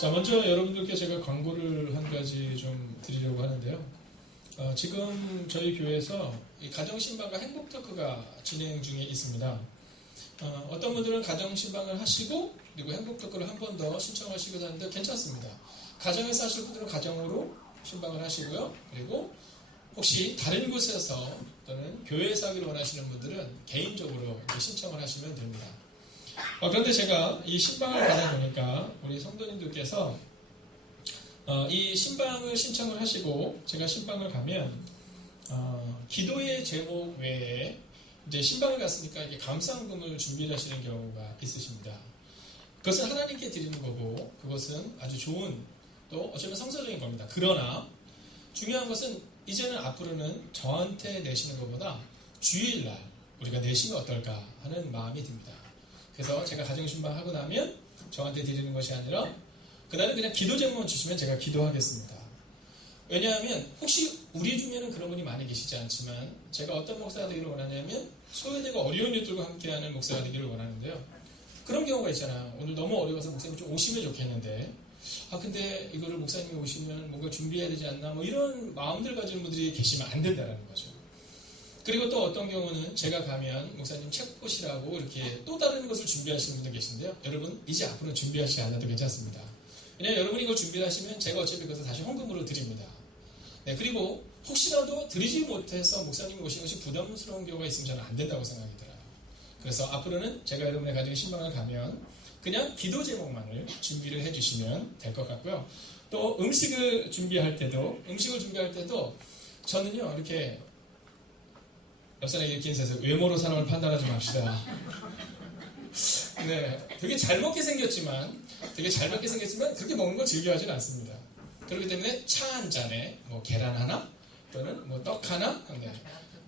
자, 먼저 여러분들께 제가 광고를 한 가지 좀 드리려고 하는데요. 지금 저희 교회에서 이 가정신방과 행복토크가 진행 중에 있습니다. 어떤 분들은 가정신방을 하시고 그리고 행복토크를 한 번 더 신청하시기도 하는데 괜찮습니다. 가정에서 하실 분들은 가정으로 신방을 하시고요. 그리고 혹시 다른 곳에서 또는 교회에서 하기를 원하시는 분들은 개인적으로 신청을 하시면 됩니다. 그런데 제가 이 신방을 가다 보니까 우리 성도님들께서 이 신방을 신청을 하시고 제가 신방을 가면 기도의 제목 외에 이제 신방을 갔으니까 이게 감사헌금을 준비를 하시는 경우가 있으십니다. 그것은 하나님께 드리는 거고 그것은 아주 좋은 또 어쩌면 성서적인 겁니다. 그러나 중요한 것은 이제는 앞으로는 저한테 내시는 것보다 주일날 우리가 내시면 어떨까 하는 마음이 듭니다. 그래서 제가 가정신방 하고 나면 저한테 드리는 것이 아니라 그날은 그냥 기도 제목만 주시면 제가 기도하겠습니다. 왜냐하면 혹시 우리 중에는 그런 분이 많이 계시지 않지만 제가 어떤 목사가 되기를 원하냐면 소외되고 어려운 이들과 함께하는 목사가 되기를 원하는데요. 그런 경우가 있잖아요. 오늘 너무 어려워서 목사님 좀 오시면 좋겠는데 근데 이거를 목사님이 오시면 뭔가 준비해야 되지 않나 뭐 이런 마음들 가지는 분들이 계시면 안 된다는 거죠. 그리고 또 어떤 경우는 제가 가면 목사님 책 보시라고 이렇게 또 다른 것을 준비하시는 분들 계신데요. 여러분 이제 앞으로는 준비하시지 않아도 괜찮습니다. 왜냐하면 여러분이 이걸 준비하시면 제가 어차피 그것을 다시 헌금으로 드립니다. 네, 그리고 혹시라도 드리지 못해서 목사님이 오시는 것이 부담스러운 경우가 있으면 저는 안 된다고 생각이 들어요. 그래서 앞으로는 제가 여러분의 가정에 신방을 가면 그냥 기도 제목만을 준비를 해주시면 될 것 같고요. 또 음식을 준비할 때도 저는요 이렇게 옆 사람에게 이렇게 인사해서 외모로 사람을 판단하지 맙시다. 네, 되게 잘 먹게 생겼지만 그렇게 먹는 걸 즐겨하지는 않습니다. 그렇기 때문에 차 한 잔에 뭐 계란 하나 또는 뭐 떡 하나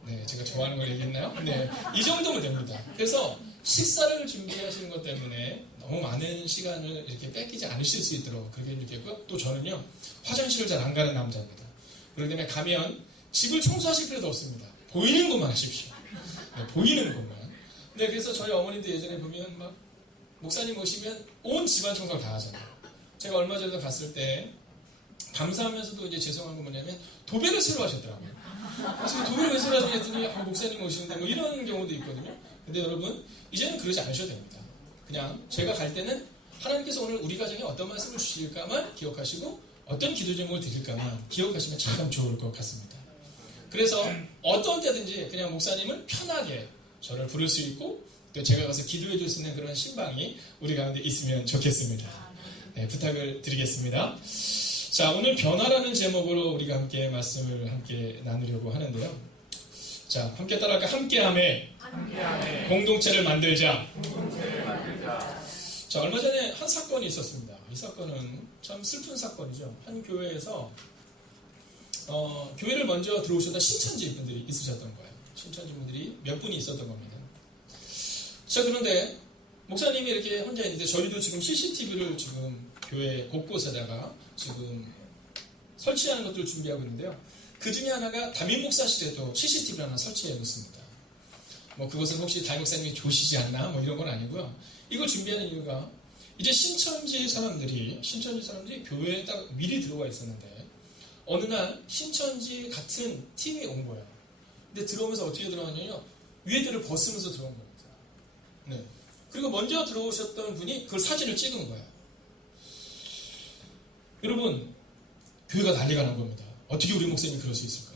네, 제가 좋아하는 걸 얘기했나요? 네, 이 정도면 됩니다. 그래서 식사를 준비하시는 것 때문에 너무 많은 시간을 이렇게 뺏기지 않으실 수 있도록 그렇게 해주겠고요. 또 저는요 화장실을 잘 안 가는 남자입니다. 그렇기 때문에 가면 집을 청소하실 필요도 없습니다. 보이는 것만 하십시오. 네, 보이는 것만. 네, 그래서 저희 어머님도 예전에 보면 막 목사님 오시면 온 집안 청소를 다 하잖아요. 제가 얼마 전에 갔을 때 감사하면서도 이제 죄송한 건 뭐냐면 도배를 새로 하셨더라고요. 그래서 도배를 왜 새로 하시냐 했더니 목사님 오시는데 뭐 이런 경우도 있거든요. 근데 여러분 이제는 그러지 않으셔도 됩니다. 그냥 제가 갈 때는 하나님께서 오늘 우리 가정에 어떤 말씀을 주실까만 기억하시고 어떤 기도 제목을 드릴까만 기억하시면 참 좋을 것 같습니다. 그래서 어떤 때든지 그냥 목사님을 편하게 저를 부를 수 있고 또 제가 가서 기도해 줄 수 있는 그런 신방이 우리 가운데 있으면 좋겠습니다. 네, 부탁을 드리겠습니다. 자, 오늘 변화라는 제목으로 우리가 함께 말씀을 함께 나누려고 하는데요. 자, 함께 따라할까? 함께함에 공동체를 만들자. 자, 얼마 전에 한 사건이 있었습니다. 이 사건은 참 슬픈 사건이죠. 한 교회에서 교회를 먼저 들어오셨던 신천지 분들이 있으셨던 거예요. 신천지 분들이 몇 분이 있었던 겁니다. 자, 그런데 목사님이 이렇게 혼자 있는데 저희도 지금 CCTV를 지금 교회 곳곳에다가 지금 설치하는 것들을 준비하고 있는데요. 그 중에 하나가 담임 목사실에도 CCTV를 하나 설치해 놓습니다. 뭐 그것은 혹시 담임 목사님이 조시지 않나 뭐 이런 건 아니고요. 이걸 준비하는 이유가 이제 신천지 사람들이 교회에 딱 미리 들어와 있었는데 어느 날 신천지 같은 팀이 온 거예요. 근데 들어오면서 어떻게 들어왔냐면요. 위에들을 벗으면서 들어온 겁니다. 네. 그리고 먼저 들어오셨던 분이 그걸 사진을 찍은 거예요. 여러분, 교회가 난리가 난 겁니다. 어떻게 우리 목사님이 그럴 수 있을까?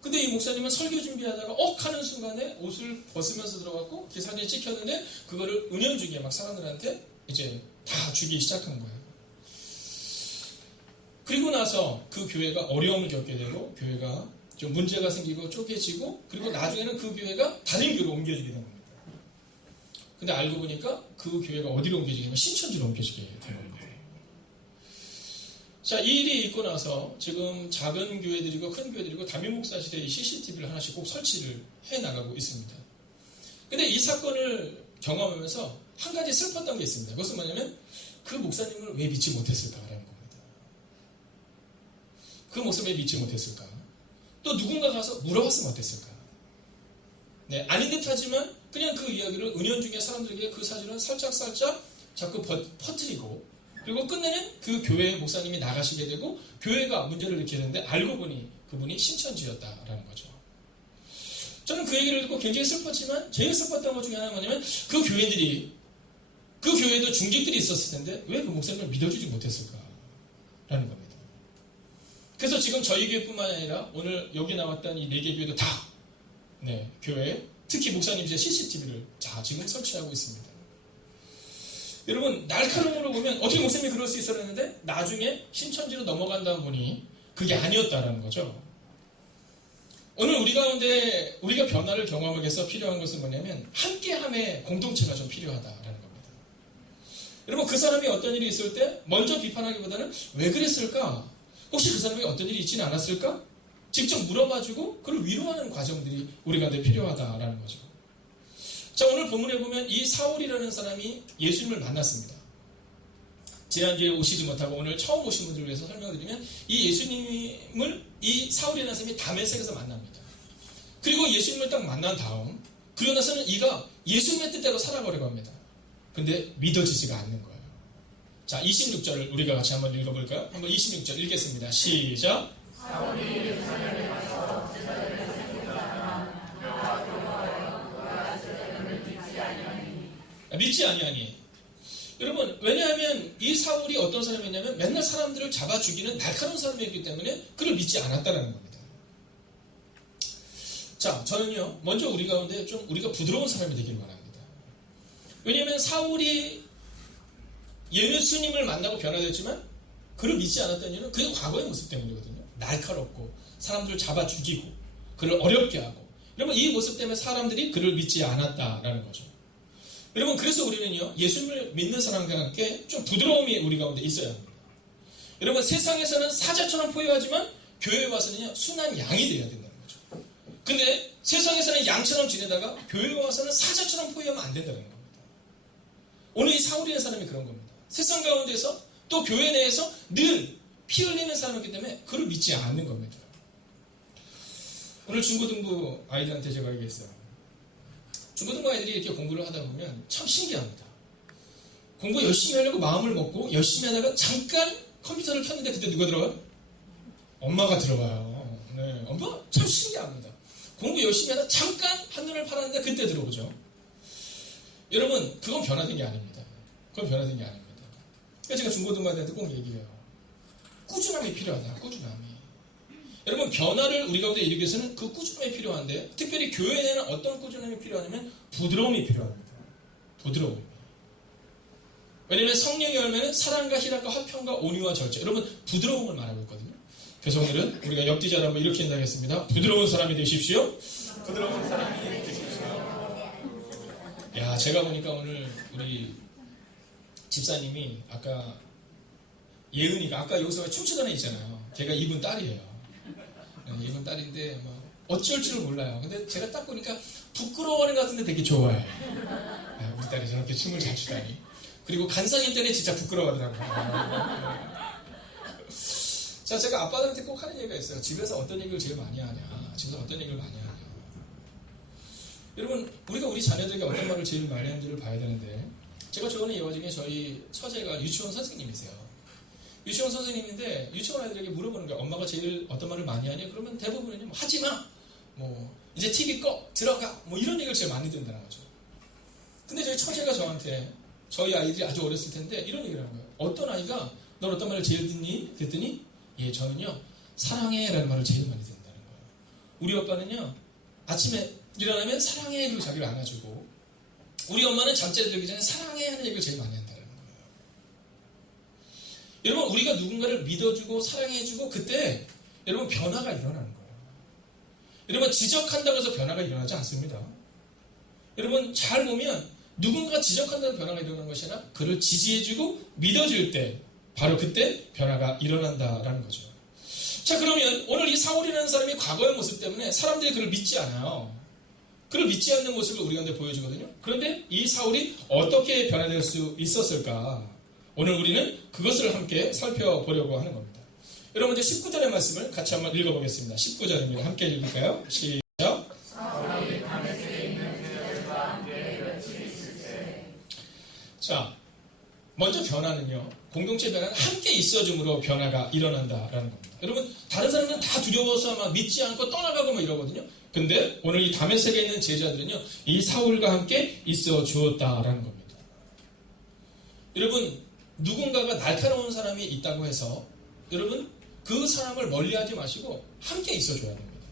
근데 이 목사님은 설교 준비하다가 하는 순간에 옷을 벗으면서 들어갔고 그 사진이 찍혔는데 그거를 은연중에 막 사람들한테 이제 다 주기 시작한 거예요. 그리고 나서 그 교회가 어려움을 겪게 되고 교회가 좀 문제가 생기고 쪼개지고 그리고 나중에는 그 교회가 다른 교회로 옮겨지게 된 겁니다. 근데 알고 보니까 그 교회가 어디로 옮겨지게 되면 신천지로 옮겨지게 된 겁니다. 자, 이 일이 있고 나서 지금 작은 교회들이고 큰 교회들이고 담임 목사실에 이 CCTV를 하나씩 꼭 설치를 해나가고 있습니다. 근데 이 사건을 경험하면서 한 가지 슬펐던 게 있습니다. 그것은 뭐냐면 그 목사님을 왜 믿지 못했을까라는 겁니다. 그 목사님을 왜 믿지 못했을까? 또 누군가 가서 물어봤으면 어땠을까? 네, 아닌 듯 하지만 그냥 그 이야기를 은연중에 사람들에게 그 사진을 살짝 자꾸 퍼뜨리고 그리고 끝내는 그 교회 목사님이 나가시게 되고 교회가 문제를 일으키게 되는데 알고 보니 그분이 신천지였다라는 거죠. 저는 그 얘기를 듣고 굉장히 슬펐지만 제일 슬펐던 것 중에 하나가 뭐냐면 그 교회들이 그 교회에도 중직들이 있었을 텐데 왜 그 목사님을 믿어주지 못했을까라는 겁니다. 그래서 지금 저희 교회뿐만 아니라 오늘 여기 나왔던 이 4개 교회도 다 교회 특히 목사님들의 CCTV를 지금 설치하고 있습니다. 여러분 날카로움으로 보면 어떻게 목사님이 그럴 수 있었는데 나중에 신천지로 넘어간 다음 보니 그게 아니었다라는 거죠. 오늘 우리 가운데 우리가 변화를 경험하기 위해서 필요한 것은 뭐냐면 함께함의 공동체가 좀 필요하다라는 겁니다. 여러분 그 사람이 어떤 일이 있을 때 먼저 비판하기보다는 왜 그랬을까? 혹시 그 사람이 어떤 일이 있지는 않았을까? 직접 물어봐주고 그를 위로하는 과정들이 우리 가운데 필요하다라는 거죠. 자, 오늘 본문에 보면 이 사울이라는 사람이 예수님을 만났습니다. 지난주에 오시지 못하고 오늘 처음 오신 분들을 위해서 설명을 드리면 이 예수님을 이 사울이라는 사람이 다메섹에서 만납니다. 그리고 예수님을 딱 만난 다음 그러고 나서는 이가 예수님의 뜻대로 살아가려고 합니다. 근데 믿어지지가 않는 거예요. 자, 26절을 우리가 같이 한번 읽어볼까요? 한번 26절 읽겠습니다. 시작. 사울이 예루살렘에 가서 제자들을 생각하나 그가 돌아와요 그가 제자들을 믿지 아니하니. 여러분 왜냐하면 이 사울이 어떤 사람이냐면 맨날 사람들을 잡아 죽이는 날카로운 사람이었기 때문에 그를 믿지 않았다는 겁니다. 자, 저는요 먼저 우리 가운데 좀 우리가 부드러운 사람이 되길 원합니다. 왜냐하면 사울이 예수님을 만나고 변화됐지만 그를 믿지 않았던 이유는 그의 과거의 모습 때문이거든요. 날카롭고 사람들을 잡아 죽이고 그를 어렵게 하고 여러분 이 모습 때문에 사람들이 그를 믿지 않았다라는 거죠. 여러분 그래서 우리는요 예수님을 믿는 사람과 함께 좀 부드러움이 우리 가운데 있어야 합니다. 여러분 세상에서는 사자처럼 포효하지만 교회에 와서는요 순한 양이 되어야 된다는 거죠. 근데 세상에서는 양처럼 지내다가 교회에 와서는 사자처럼 포효하면 안 된다는 겁니다. 오늘 이 사울이라는 사람이 그런 겁니다. 세상 가운데서 또 교회 내에서 늘 피 흘리는 사람이기 때문에 그를 믿지 않는 겁니다. 오늘 중고등부 아이들한테 제가 얘기했어요. 중고등부 아이들이 이렇게 공부를 하다 보면 참 신기합니다. 공부 열심히 하려고 마음을 먹고 열심히 하다가 잠깐 컴퓨터를 켰는데 그때 누가 들어가요? 엄마가 들어가요. 네, 엄마 참 신기합니다. 공부 열심히 하다 잠깐 한눈을 팔았는데 그때 들어오죠. 여러분 그건 변화된 게 아닙니다. 그건 변화된 게 아닙니다. 그래서 제가 중고등부 아이들한테 꼭 얘기해요. 꾸준함이 필요하다. 꾸준함이. 여러분 변화를 우리 가운데 이루기 위해서는 그 꾸준함이 필요한데 특별히 교회에는 어떤 꾸준함이 필요하냐면 부드러움이 필요합니다. 부드러움. 왜냐하면 성령의 열매는 사랑과 희락과 화평과 온유와 절제. 여러분 부드러움을 말하고 있거든요. 그래서 오늘은 우리가 옆뒤자를 한번 이렇게 인사하겠습니다. 부드러운 사람이 되십시오. 부드러운 사람이 되십시오. 야, 제가 보니까 오늘 우리 집사님이 아까 예은이가 아까 여기서 춤추던 애 있잖아요. 걔가 이분 딸이에요. 이분 딸인데 뭐 어쩔 줄 몰라요. 근데 제가 딱 보니까 부끄러워하는 것 같은데 되게 좋아해. 우리 딸이 저렇게 춤을 잘 추다니. 그리고 간상일 때는 진짜 부끄러워하더라고요. 자, 제가 아빠한테 꼭 하는 얘기가 있어요. 집에서 어떤 얘기를 제일 많이 하냐. 집에서 어떤 얘기를 많이 하냐. 여러분 우리가 우리 자녀들에게 어떤 말을 제일 많이 하는지를 봐야 되는데 제가 좋아하는 예화 중에 저희 처제가 유치원 선생님이세요. 유치원 선생님인데 유치원 아이들에게 물어보는 거예요. 엄마가 제일 어떤 말을 많이 하냐? 그러면 대부분은 뭐 하지마, 뭐 이제 TV 꺼, 들어가, 뭐 이런 얘기를 제일 많이 듣는다는 거죠. 근데 저희 처제가 저한테 저희 아이들이 아주 어렸을 텐데 이런 얘기를 하는 거예요. 어떤 아이가 넌 어떤 말을 제일 듣니? 그랬더니 예, 저는요 사랑해 라는 말을 제일 많이 듣는다는 거예요. 우리 아빠는요 아침에 일어나면 사랑해 그리고 자기를 안아주고 우리 엄마는 잠자리 들기 전에 사랑해 하는 얘기를 제일 많이 한다는 거예요. 여러분 우리가 누군가를 믿어주고 사랑해주고 그때 여러분 변화가 일어나는 거예요. 여러분 지적한다고 해서 변화가 일어나지 않습니다. 여러분 잘 보면 누군가가 지적한다고 변화가 일어나는 것이 아니라 그를 지지해주고 믿어줄 때 바로 그때 변화가 일어난다라는 거죠. 자, 그러면 오늘 이 사울이라는 사람이 과거의 모습 때문에 사람들이 그를 믿지 않아요. 그를 믿지 않는 모습을 우리 가운데 보여주거든요. 그런데 이 사울이 어떻게 변화될 수 있었을까? 오늘 우리는 그것을 함께 살펴보려고 하는 겁니다. 여러분 이제 19절의 말씀을 같이 한번 읽어보겠습니다. 19절입니다. 함께 읽을까요? 시작. 자, 먼저 변화는요, 공동체 변화는 함께 있어줌으로 변화가 일어난다라는 겁니다. 여러분, 다른 사람은 다 두려워서 막 믿지 않고 떠나가고 막 이러거든요. 근데 오늘 이 다메섹에 있는 제자들은요, 이 사울과 함께 있어 주었다라는 겁니다. 여러분, 누군가가 날카로운 사람이 있다고 해서 여러분, 그 사람을 멀리하지 마시고 함께 있어줘야 됩니다.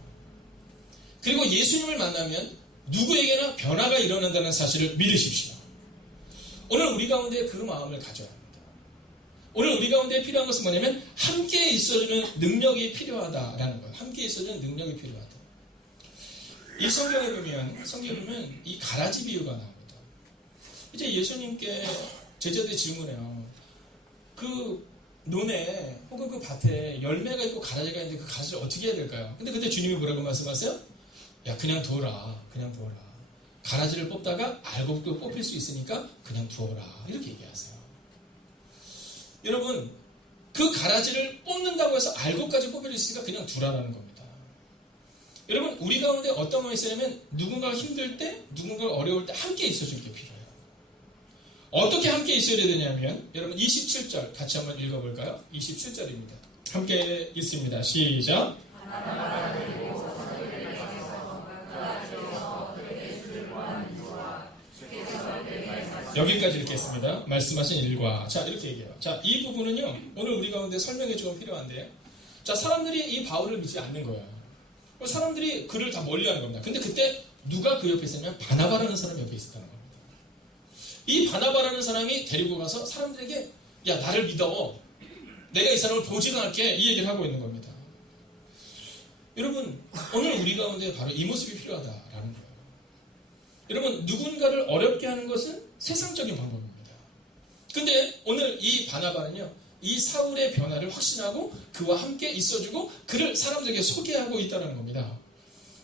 그리고 예수님을 만나면 누구에게나 변화가 일어난다는 사실을 믿으십시오. 오늘 우리 가운데 그 마음을 가져야 합니다. 오늘 우리 가운데 필요한 것은 뭐냐면 함께 있어주는 능력이 필요하다라는 거예요. 함께 있어주는 능력이 필요하다. 이 성경에 보면 이 가라지 비유가 나옵니다. 이제 예수님께 제자들이 질문해요. 그 논에 혹은 그 밭에 열매가 있고 가라지가 있는데 그 가지를 어떻게 해야 될까요? 근데 그때 주님이 뭐라고 말씀하세요? 야, 그냥 두어라. 그냥 두어라. 가라지를 뽑다가 알곡도 뽑힐 수 있으니까 그냥 두어라. 이렇게 얘기하세요. 여러분, 그 가라지를 뽑는다고 해서 알곡까지 뽑힐 수 있으니까 그냥 두라라는 겁니다. 여러분, 우리 가운데 어떤 마음이 있으냐면 누군가가 힘들 때, 누군가가 어려울 때 함께 있어주는 게 필요해요. 어떻게 함께 있어야 되냐면 여러분 27절 같이 한번 읽어볼까요? 27절입니다. 함께 읽습니다. 시작. 여기까지 읽겠습니다. 말씀하신 일과. 자, 이렇게 얘기해요. 자, 이 부분은요, 오늘 우리 가운데 설명이 좀 필요한데요. 자, 사람들이 이 바울을 믿지 않는 거예요. 사람들이 그를 다 멀리하는 겁니다. 근데 그때 누가 그 옆에 있었냐면 바나바라는 사람이 옆에 있었다는 겁니다. 이 바나바라는 사람이 데리고 가서 사람들에게 야, 나를 믿어. 내가 이 사람을 보증할게. 이 얘기를 하고 있는 겁니다. 여러분, 오늘 우리 가운데 바로 이 모습이 필요하다라는 거예요. 여러분, 누군가를 어렵게 하는 것은 세상적인 방법입니다. 근데 오늘 이 바나바는요, 이 사울의 변화를 확신하고 그와 함께 있어주고 그를 사람들에게 소개하고 있다는 겁니다.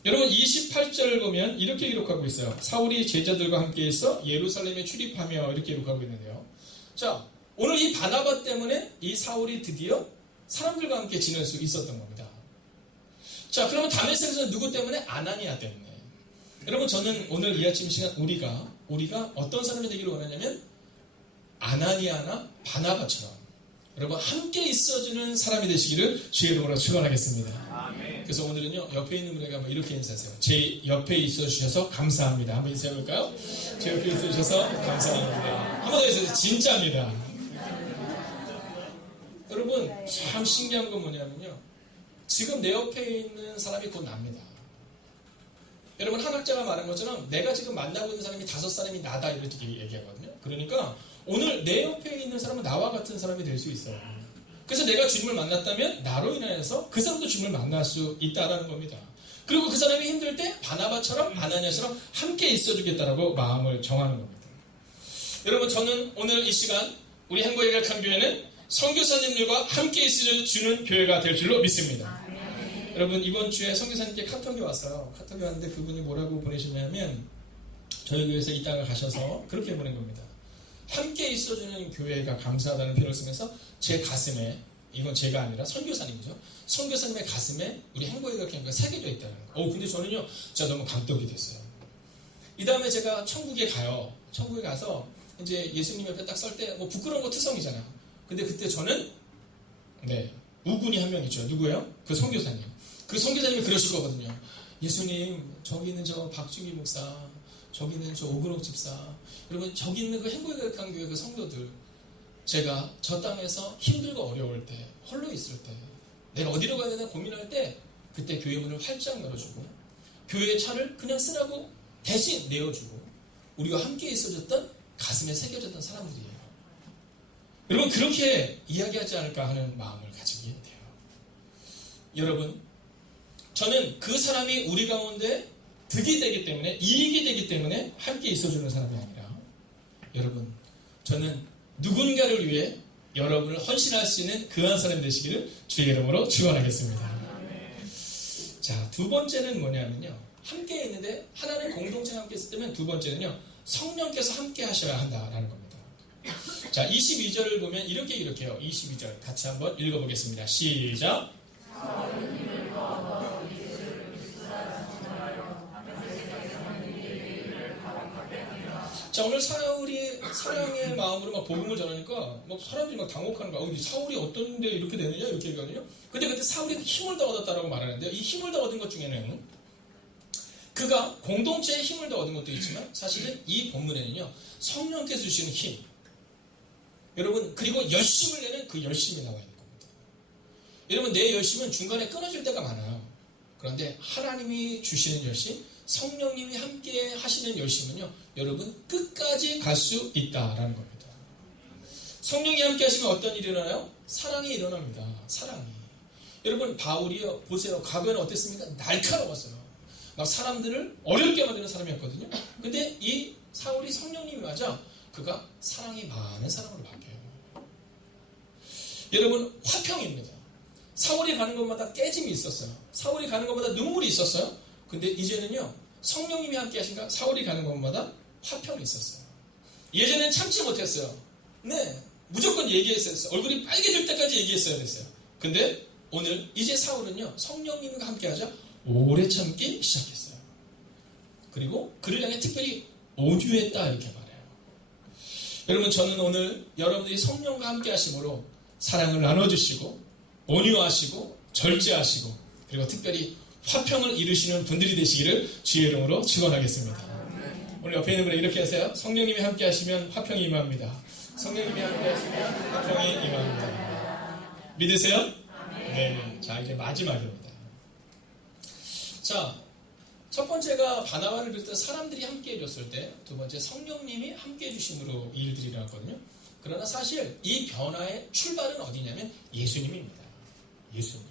여러분 28절을 보면 이렇게 기록하고 있어요. 사울이 제자들과 함께 있어 예루살렘에 출입하며 이렇게 기록하고 있는데요. 자, 오늘 이 바나바 때문에 이 사울이 드디어 사람들과 함께 지낼 수 있었던 겁니다. 자, 그러면 다메섹에서는 누구 때문에? 아나니아 때문에. 여러분, 저는 오늘 이 아침 시간 우리가 어떤 사람이 되기를 원하냐면 아나니아나 바나바처럼 여러분 함께 있어주는 사람이 되시기를 주의 이름으로 축원하겠습니다. 그래서 오늘은요, 옆에 있는 분에게 한번 이렇게 인사하세요. 제 옆에 있어주셔서 감사합니다. 한번 인사해볼까요? 제 옆에 있어주셔서 감사합니다. 한번 더 해주세요. 진짜입니다. 여러분, 참 신기한 건 뭐냐면요, 지금 내 옆에 있는 사람이 곧 납니다. 여러분, 한학자가 말한 것처럼 내가 지금 만나고 있는 사람이 5사람이 나다 이렇게 얘기하거든요. 그러니까 오늘 내 옆에 있는 사람은 나와 같은 사람이 될 수 있어요. 그래서 내가 주님을 만났다면 나로 인해서 그 사람도 주님을 만날 수 있다는 겁니다. 그리고 그 사람이 힘들 때 바나바처럼 아나니아처럼 함께 있어주겠다라고 마음을 정하는 겁니다. 여러분, 저는 오늘 이 시간 우리 행복의 갈칸 교회는 선교사님들과 함께 있어주는 교회가 될 줄로 믿습니다. 여러분, 이번 주에 선교사님께 카톡이 왔어요. 카톡이 왔는데 그분이 뭐라고 보내셨냐면 저희 교회에서 이 땅을 가셔서 그렇게 보낸 겁니다. 함께 있어주는 교회가 감사하다는 표현을 쓰면서 제 가슴에, 이건 제가 아니라 선교사님이죠, 선교사님의 가슴에 우리 행복의 갈칸교회가 새겨져 있다는 거. 근데 저는요, 진짜 너무 감동이 됐어요. 이 다음에 제가 천국에 가요. 천국에 가서 이제 예수님 옆에 딱 설 때 뭐 부끄러운 거 투성이잖아요. 근데 그때 저는 우군이 한 명 있죠. 누구예요? 그 선교사님. 그 선교사님이 그러실 거거든요. 예수님, 저기 있는 저 박주기 목사, 저기 있는 저 오근옥 집사, 여러분, 저기 있는 그 행복의 갈칸 교회 그 성도들, 제가 저 땅에서 힘들고 어려울 때, 홀로 있을 때, 내가 어디로 가야 되나 고민할 때, 그때 교회 문을 활짝 열어주고 교회의 차를 그냥 쓰라고 대신 내어주고 우리와 함께 있어줬던, 가슴에 새겨졌던 사람들이에요. 여러분, 그렇게 이야기하지 않을까 하는 마음을 가지게 돼요. 여러분, 저는 그 사람이 우리 가운데 득이 되기 때문에, 이익이 되기 때문에 함께 있어주는 사람이 아니라, 여러분, 저는 누군가를 위해 여러분을 헌신할 수 있는 그 한 사람 되시기를 주의 이름으로 축원하겠습니다. 자, 두 번째는 뭐냐면요, 함께 있는데 하나는 공동체가 함께 있을 때면, 두 번째는요, 성령께서 함께 하셔야 한다라는 겁니다. 자, 22절을 보면 이렇게 기록해요. 22절 같이 한번 읽어보겠습니다. 시작. 자, 오늘 사울이 사랑의 마음으로 막 복음을 전하니까 막 사람들이 막 당혹하는 거야. 사울이 어떤데 이렇게 되느냐 이렇게 얘기하거든요. 근데 그때 사울이 힘을 더 얻었다라고 말하는데요. 이 힘을 더 얻은 것 중에는 그가 공동체의 힘을 더 얻은 것도 있지만 사실은 이 본문에는요, 성령께서 주시는 힘, 여러분, 그리고 열심을 내는 그 열심이 나와 있는 겁니다. 여러분, 내 열심은 중간에 끊어질 때가 많아요. 그런데 하나님이 주시는 열심, 성령님이 함께 하시는 열심은요, 여러분 끝까지 갈 수 있다라는 겁니다. 성령이 함께 하시면 어떤 일이 일어나요? 사랑이 일어납니다. 사랑이. 여러분, 바울이요, 보세요. 과거에는 어땠습니까? 날카로웠어요. 막 사람들을 어렵게 만드는 사람이었거든요. 근데 이 사울이 성령님이 맞아 그가 사랑이 많은 사람으로 바뀌어요. 여러분, 화평입니다. 사울이 가는 곳마다 깨짐이 있었어요. 사울이 가는 곳마다 눈물이 있었어요. 근데 이제는요, 성령님이 함께 하신가 사울이 가는 곳마다 화평이 있었어요. 예전엔 참지 못했어요. 네, 무조건 얘기했어요. 얼굴이 빨개질 때까지 얘기했어야 됐어요. 근데 오늘 이제 사울은요, 성령님과 함께 하자 오래 참기 시작했어요. 그리고 그를 향해 특별히 온유했다 이렇게 말해요. 여러분, 저는 오늘 여러분들이 성령과 함께 하심으로 사랑을 나눠주시고 온유하시고 절제하시고 그리고 특별히 화평을 이루시는 분들이 되시기를 주의 이름으로 축원하겠습니다. 오늘 옆에 있는 분을 이렇게 하세요. 성령님이 함께 하시면 화평이 임합니다. 성령님이 함께 하시면 화평이 임합니다. 믿으세요? 네. 자, 이제 마지막입니다. 자, 첫 번째가 바나바를 비롯해 사람들이 함께 해줬을 때, 두 번째 성령님이 함께 해주심으로 이 일들이 일어났거든요. 그러나 사실 이 변화의 출발은 어디냐면 예수님입니다. 예수님.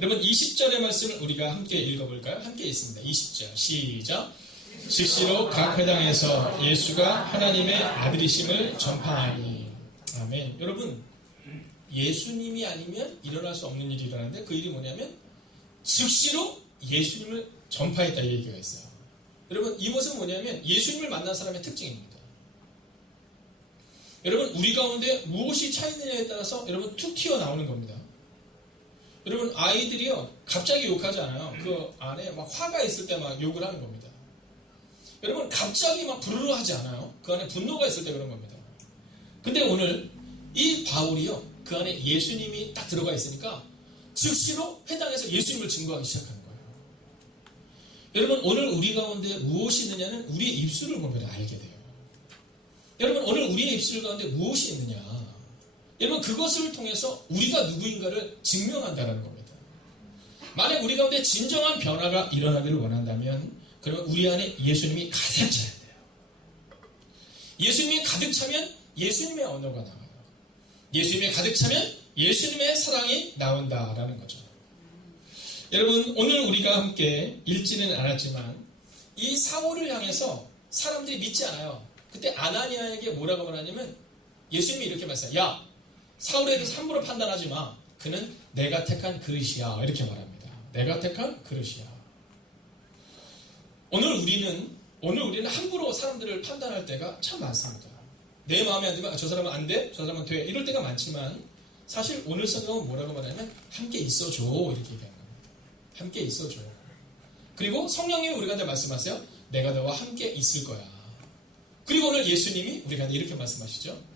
여러분, 20절의 말씀을 우리가 함께 읽어볼까요? 함께 있습니다. 20절 시작. 즉시로 각 회당에서 예수가 하나님의 아들이심을 전파하니. 아멘. 여러분, 예수님이 아니면 일어날 수 없는 일이 일어나는데 그 일이 뭐냐면 즉시로 예수님을 전파했다 이 얘기가 있어요. 여러분, 이 모습은 뭐냐면 예수님을 만난 사람의 특징입니다. 여러분, 우리 가운데 무엇이 차이느냐에 따라서 여러분 툭 튀어나오는 겁니다. 여러분, 아이들이요 갑자기 욕하지 않아요. 그 안에 막 화가 있을 때 막 욕을 하는 겁니다. 여러분, 갑자기 막 부르르 하지 않아요. 그 안에 분노가 있을 때 그런 겁니다. 근데 오늘 이 바울이요, 그 안에 예수님이 딱 들어가 있으니까 즉시로 회당에서 예수님을 증거하기 시작하는 거예요. 여러분, 오늘 우리 가운데 무엇이 있느냐는 우리의 입술을 보면 알게 돼요. 여러분, 오늘 우리의 입술 가운데 무엇이 있느냐, 여러분, 그것을 통해서 우리가 누구인가를 증명한다는 겁니다. 만약 우리 가운데 진정한 변화가 일어나기를 원한다면 그러면 우리 안에 예수님이 가득 차야 돼요. 예수님이 가득 차면 예수님의 언어가 나와요. 예수님이 가득 차면 예수님의 사랑이 나온다라는 거죠. 여러분, 오늘 우리가 함께 읽지는 않았지만 이 사울을 향해서 사람들이 믿지 않아요. 그때 아나니아에게 뭐라고 말하냐면 예수님이 이렇게 말했어요. 야, 사울에 대해서 함부로 판단하지 마. 그는 내가 택한 그릇이야. 이렇게 말합니다. 내가 택한 그릇이야. 오늘 우리는 함부로 사람들을 판단할 때가 참 많습니다. 내 마음에 안 들면 저 사람은 안 돼, 저 사람은 돼, 이럴 때가 많지만 사실 오늘 성경은 뭐라고 말하냐면 함께 있어줘 이렇게 얘기하는 겁니다. 함께 있어줘. 그리고 성령님이 우리한테 말씀하세요. 내가 너와 함께 있을 거야. 그리고 오늘 예수님이 우리한테 이렇게 말씀하시죠.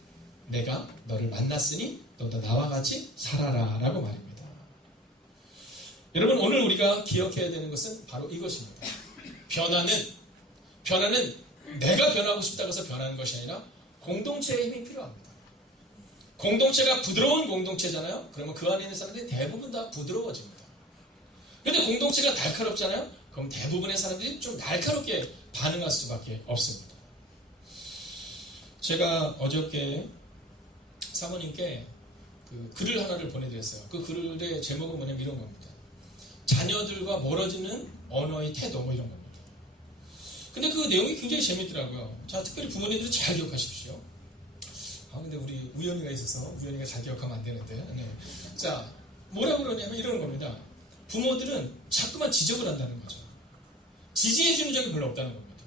내가 너를 만났으니 너도 나와 같이 살아라 라고 말입니다. 여러분, 오늘 우리가 기억해야 되는 것은 바로 이것입니다. 변화는 내가 변하고 싶다고 해서 변하는 것이 아니라 공동체의 힘이 필요합니다. 공동체가 부드러운 공동체잖아요. 그러면 그 안에 있는 사람들이 대부분 다 부드러워집니다. 그런데 공동체가 날카롭잖아요. 그럼 대부분의 사람들이 좀 날카롭게 반응할 수밖에 없습니다. 제가 어저께 사모님께 그 글을 하나를 보내드렸어요. 그 글의 제목은 뭐냐면 이런 겁니다. 자녀들과 멀어지는 언어의 태도 뭐 이런 겁니다. 근데 그 내용이 굉장히 재밌더라고요. 자, 특별히 부모님들이 잘 기억하십시오. 근데 우리 우연이가 있어서 우연이가 잘 기억하면 안 되는데. 네. 자, 뭐라고 그러냐면 이런 겁니다. 부모들은 자꾸만 지적을 한다는 거죠. 지지해주는 적이 별로 없다는 겁니다.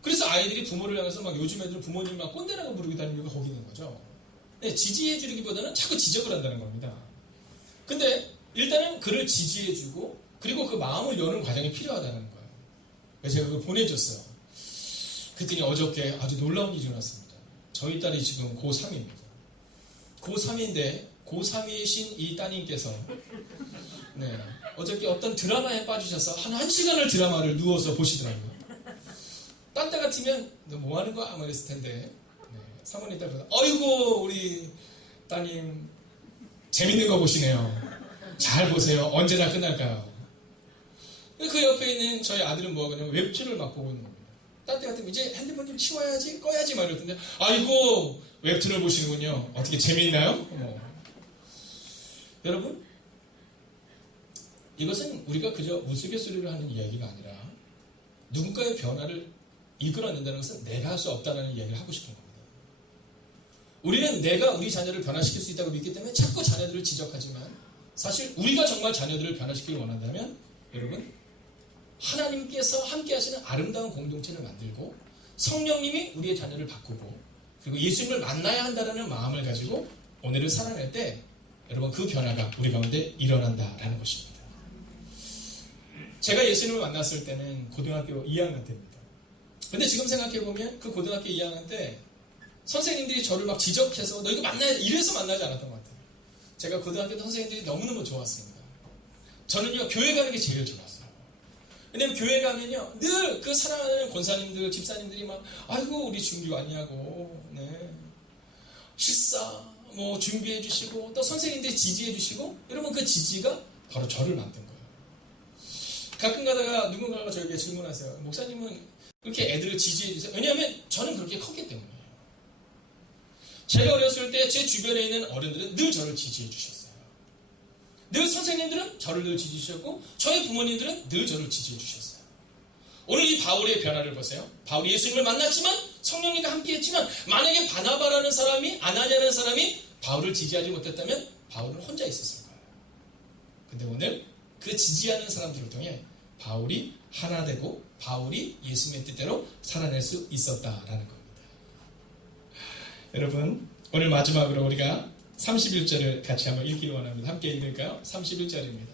그래서 아이들이 부모를 향해서 막 요즘 애들은 부모님 막 꼰대라고 부르게 되는 이유가 거기 있는 거죠. 네, 지지해주기보다는 자꾸 지적을 한다는 겁니다. 근데 일단은 그를 지지해주고 그리고 그 마음을 여는 과정이 필요하다는 거예요. 그래서 제가 그걸 보내줬어요. 그랬더니 어저께 아주 놀라운 일이 일어났습니다. 저희 딸이 지금 고3입니다. 고3인데 고3이신 이 따님께서 어저께 어떤 드라마에 빠지셔서 한 1시간을 드라마를 누워서 보시더라고요. 딴 때 같으면 너 뭐 하는 거야? 아마 이랬을 텐데 사모님 딸보다 어이구 우리 따님 재밌는 거 보시네요. 잘 보세요. 언제나 끝날까요? 그 옆에 있는 저희 아들은 뭐 하냐면 웹툰을 막 보고 있는 겁니다. 딴 때 같으면 이제 핸드폰 좀 치워야지 꺼야지 막 이러던데 아이고 웹툰을 보시는군요. 어떻게 재밌나요? 여러분 이것은 우리가 그저 우스갯소리를 하는 이야기가 아니라 누군가의 변화를 이끌어낸다는 것은 내가 할 수 없다는 이야기를 하고 싶은 겁니다. 우리는 내가 우리 자녀를 변화시킬 수 있다고 믿기 때문에 자꾸 자녀들을 지적하지만 사실 우리가 정말 자녀들을 변화시키길 원한다면 여러분 하나님께서 함께 하시는 아름다운 공동체를 만들고 성령님이 우리의 자녀를 바꾸고 그리고 예수님을 만나야 한다는 마음을 가지고 오늘을 살아낼 때 여러분 그 변화가 우리 가운데 일어난다라는 것입니다. 제가 예수님을 만났을 때는 고등학교 2학년 때입니다. 근데 지금 생각해보면 그 고등학교 2학년 때 선생님들이 저를 막 지적해서 너 이거 이래서 만나지 않았던 것 같아요. 제가 고등학교 때 선생님들이 너무너무 좋았습니다. 저는요 교회 가는 게 제일 좋았어요. 왜냐면 교회 가면요 늘 그 사랑하는 권사님들 집사님들이 막 아이고 우리 준규 왔냐고 식사 뭐 준비해 주시고 또 선생님들이 지지해 주시고 여러분 그 지지가 바로 저를 만든 거예요. 가끔 가다가 누군가가 저에게 질문하세요. 목사님은 그렇게 애들을 지지해 주세요? 왜냐하면 저는 그렇게 컸기 때문이에요. 제가 어렸을 때 제 주변에 있는 어른들은 늘 저를 지지해 주셨어요. 늘 선생님들은 저를 늘 지지해 주셨고 저희 부모님들은 늘 저를 지지해 주셨어요. 오늘 이 바울의 변화를 보세요. 바울이 예수님을 만났지만 성령님과 함께 했지만 만약에 바나바라는 사람이 아나니아라는 사람이 바울을 지지하지 못했다면 바울은 혼자 있었을 거예요. 근데 오늘 그 지지하는 사람들을 통해 바울이 하나 되고 바울이 예수님의 뜻대로 살아낼 수 있었다라는 겁니다. 여러분 오늘 마지막으로 우리가 31절을 같이 한번 읽기 원합니다. 함께 읽을까요? 31절입니다.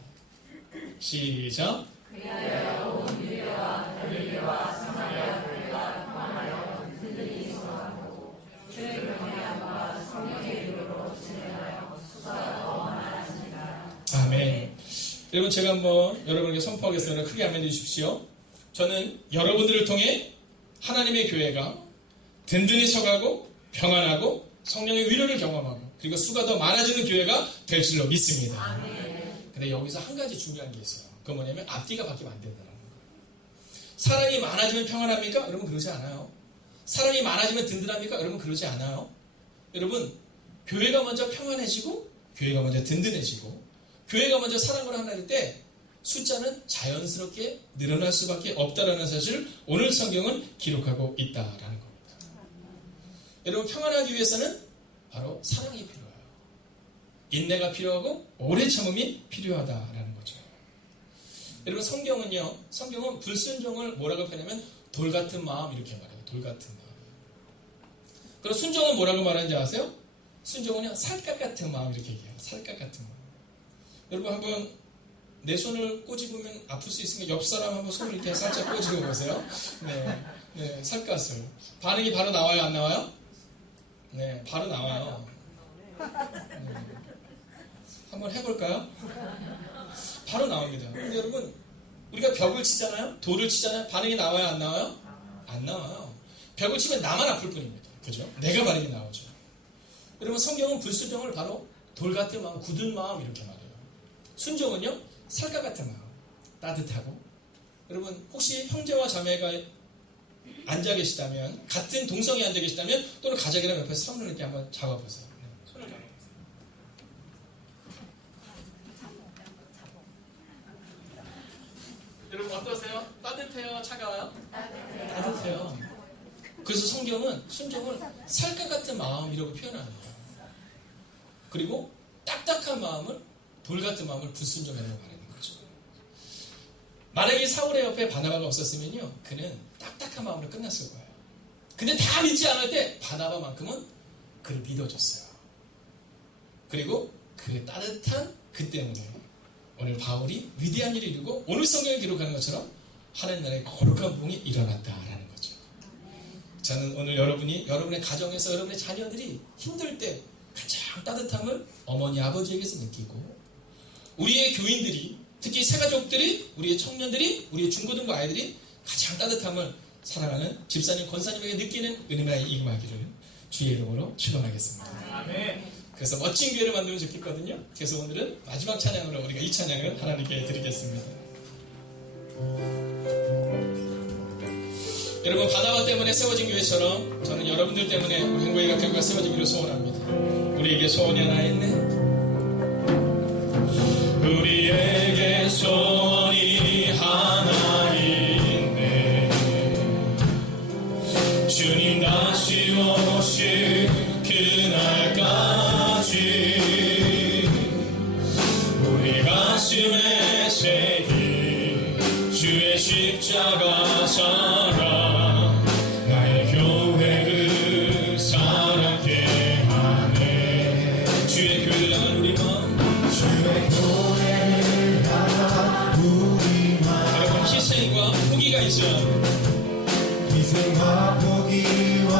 시작. 그리하여 온 유대와 갈릴리와 사마리아 교회가 평안하여 그들이 소망하고 주의 명령과 성령의 이름으로 진행하여 수가 더 많아지니라. 아멘. 여러분 제가 한번 여러분에게 선포하겠습니다. 크게 아멘 해주십시오. 저는 여러분들을 통해 하나님의 교회가 든든히 서가고 평안하고 성령의 위로를 경험하고 그리고 수가 더 많아지는 교회가 될 줄로 믿습니다. 아멘. 근데 여기서 한 가지 중요한 게 있어요. 그건 뭐냐면 앞뒤가 바뀌면 안 된다는 거예요. 사람이 많아지면 평안합니까? 여러분 그러지 않아요. 사람이 많아지면 든든합니까? 여러분 그러지 않아요. 여러분 교회가 먼저 평안해지고 교회가 먼저 든든해지고 교회가 먼저 사랑으로 하나 될 때 숫자는 자연스럽게 늘어날 수밖에 없다라는 사실을 오늘 성경은 기록하고 있다라는 겁니다. 여러분 평안하기 위해서는 바로 사랑이 필요해요. 인내가 필요하고 오래 참음이 필요하다라는 거죠. 여러분 성경은 불순종을 뭐라고 표현하면 돌 같은 마음 이렇게 말해요. 돌 같은 마음. 그럼 순종은 뭐라고 말하는지 아세요? 순종은요 살갗 같은 마음 이렇게 얘기해요. 살갗 같은 마음. 여러분 한번 내 손을 꼬집으면 아플 수 있으니까 옆 사람 한번 손을 이렇게 살짝 꼬집어 보세요. 네, 살갗을. 반응이 바로 나와요, 안 나와요? 네, 바로 나와요. 네. 한번 해볼까요? 바로 나옵니다. 근데 여러분, 우리가 벽을 치잖아요? 돌을 치잖아요? 반응이 나와요, 안 나와요? 안 나와요. 벽을 치면 나만 아플 뿐입니다. 그죠? 내가 반응이 나오죠. 여러분, 성경은 불순종을 바로 돌 같은 마음, 굳은 마음 이렇게 말해요. 순종은요, 살갗 같은 마음, 따뜻하고. 여러분, 혹시 형제와 자매가 앉아 계시다면, 같은 동성이 앉아 계시다면, 또는 가족이랑 옆에서 손을 이렇게 한번 잡아보세요. 네, 손을 잡아보세요. 여러분, 어떠세요? 따뜻해요? 차가워요? 따뜻해요. 그래서 성경은 순종을 살갗 같은 마음이라고 표현합니다. 그리고 딱딱한 마음을, 돌 같은 마음을 불순종이라고 말하는 거죠. 만약에 사울의 옆에 바나바가 없었으면요, 그는 딱딱한 마음으로 끝났을 거예요. 근데 다 믿지 않을 때 바나바만큼은 그를 믿어줬어요. 그리고 그 따뜻한 그 때문에 오늘 바울이 위대한 일을 이루고 오늘 성경을 기록하는 것처럼 하나님 나라의 거룩한 부흥이 일어났다라는 거죠. 저는 오늘 여러분의 가정에서 여러분의 자녀들이 힘들 때 가장 따뜻함을 어머니 아버지에게서 느끼고, 우리의 교인들이, 특히 새가족들이, 우리의 청년들이, 우리의 중고등부 아이들이 가장 따뜻함을 사랑하는 집사님, 권사님에게 느끼는 은혜가 임하기를 주의 이름으로 축원하겠습니다. 아멘. 그래서 멋진 교회를 만들면 좋겠거든요. 그래서 오늘은 마지막 찬양으로 우리가 이 찬양을 하나님께 드리겠습니다. 여러분, 바나바 때문에 세워진 교회처럼 저는 여러분들 때문에 우리 행복의 교회가 세워지기를 소원합니다. 우리에게 소원이 하나 있네. 우리에게 소원이 하나 있네. 주님 다시 오실 그날까지 우리 가슴에 새긴 주의 십자가 사랑, 나의 교회를 사랑케 하네. 주의 교회를 향한 우리 마음, 주의 교회를 향한 우리 마음. 여러분, 희생과 포기가 있어야 합니다. 희생과 포기와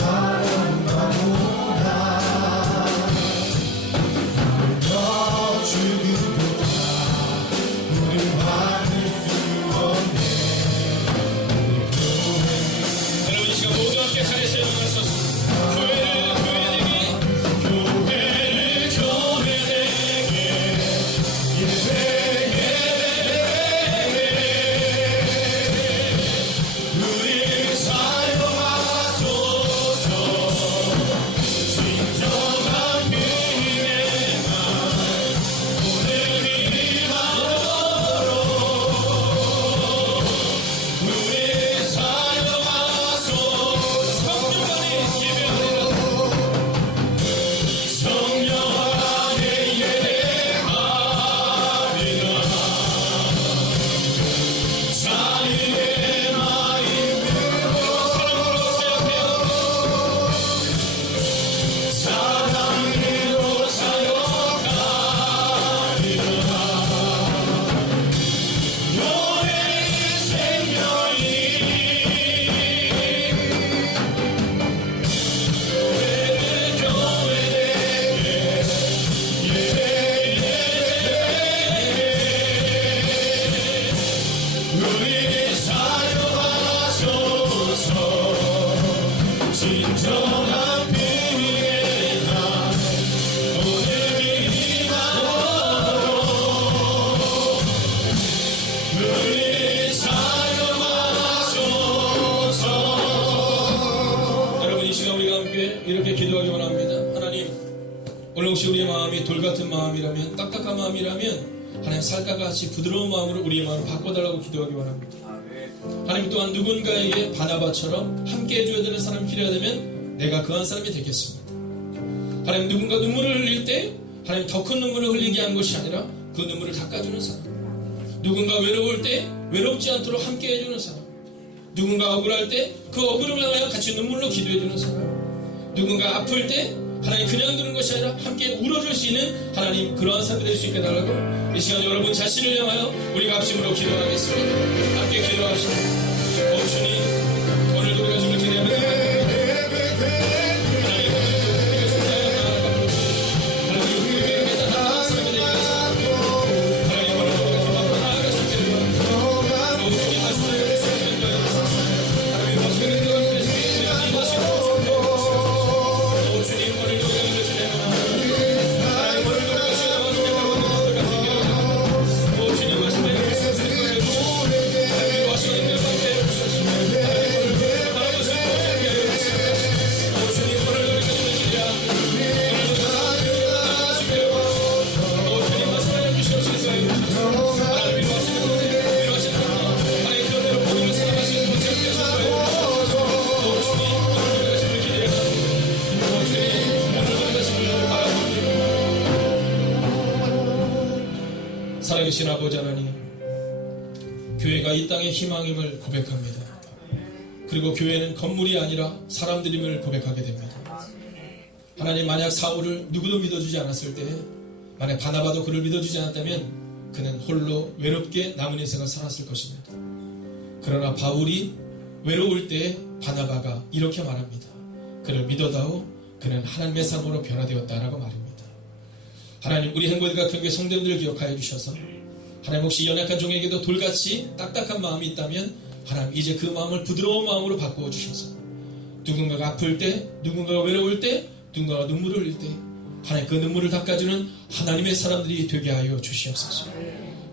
나름과 고난, 너 죽음보다 우리 받을 수 없네. 여러분, 이 시간 모두 함께 자리에서 일어나서 이렇게 기도하기 원합니다. 하나님, 오늘 혹시 우리의 마음이 돌같은 마음이라면, 딱딱한 마음이라면 하나님 살과 같이 부드러운 마음으로 우리의 마음을 바꿔달라고 기도하기 원합니다. 하나님, 또한 누군가에게 바나바처럼 함께 해줘야 되는 사람이 필요하다면 내가 그 한 사람이 되겠습니다. 하나님, 누군가 눈물을 흘릴 때 하나님 더 큰 눈물을 흘리게 한 것이 아니라 그 눈물을 닦아주는 사람, 누군가 외로울 때 외롭지 않도록 함께 해주는 사람, 누군가 억울할 때 그 억울함을 향하여 같이 눈물로 기도해주는 사람, 누군가 아플 때 하나님 그냥 두는 것이 아니라 함께 울어줄 수 있는 하나님 그러한 사람이 될 수 있게 달라고 이 시간 여러분 자신을 향하여 우리가 합심으로 기도하겠습니다. 함께 기도합시다. 오 주님, 오늘도 우리가 주를 기대합니다. 살아계신 아버지 하나님, 교회가 이 땅의 희망임을 고백합니다. 그리고 교회는 건물이 아니라 사람들임을 고백하게 됩니다. 하나님, 만약 사울을 누구도 믿어주지 않았을 때, 만약 바나바도 그를 믿어주지 않았다면 그는 홀로 외롭게 남은 인생을 살았을 것입니다. 그러나 바울이 외로울 때 바나바 바나바가 이렇게 말합니다. 그를 믿어다오 그는 하나님의 사람으로 변화되었다라고 말입니다. 하나님 우리 행복과 경계 성도님들을 기억하여 주셔서 하나님 혹시 연약한 종에게도 돌같이 딱딱한 마음이 있다면 하나님 이제 그 마음을 부드러운 마음으로 바꾸어 주셔서 누군가가 아플 때, 누군가가 외로울 때, 누군가가 눈물을 흘릴 때 하나님 그 눈물을 닦아주는 하나님의 사람들이 되게 하여 주시옵소서.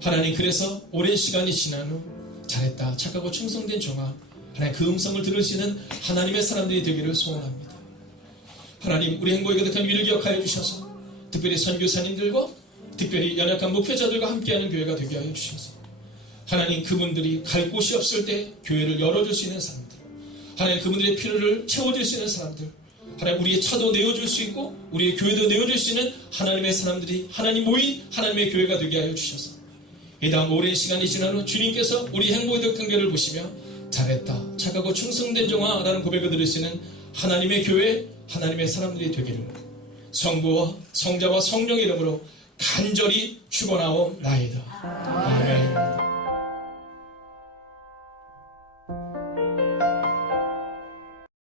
하나님 그래서 오랜 시간이 지난 후 잘했다 착하고 충성된 종아 하나님 그 음성을 들을 수 있는 하나님의 사람들이 되기를 소원합니다. 하나님 우리 행복의 거듭한 위를 기억하여 주셔서 특별히 선교사님들과 특별히 연약한 목회자들과 함께하는 교회가 되게 하여 주셔서 하나님 그분들이 갈 곳이 없을 때 교회를 열어줄 수 있는 사람들 하나님 그분들의 필요를 채워줄 수 있는 사람들 하나님 우리의 차도 내어줄 수 있고 우리의 교회도 내어줄 수 있는 하나님의 사람들이 하나님 모인 하나님의 교회가 되게 하여 주셔서 이 다음 오랜 시간이 지난 후 주님께서 우리 행복의 거듭한 교회를 보시며 잘했다 착하고 충성된 종아 라는 고백을 들을 수 있는 하나님의 교회 하나님의 사람들이 되기를 성부와 성자와 성령의 이름으로 간절히 축원하옵나이다. 아멘.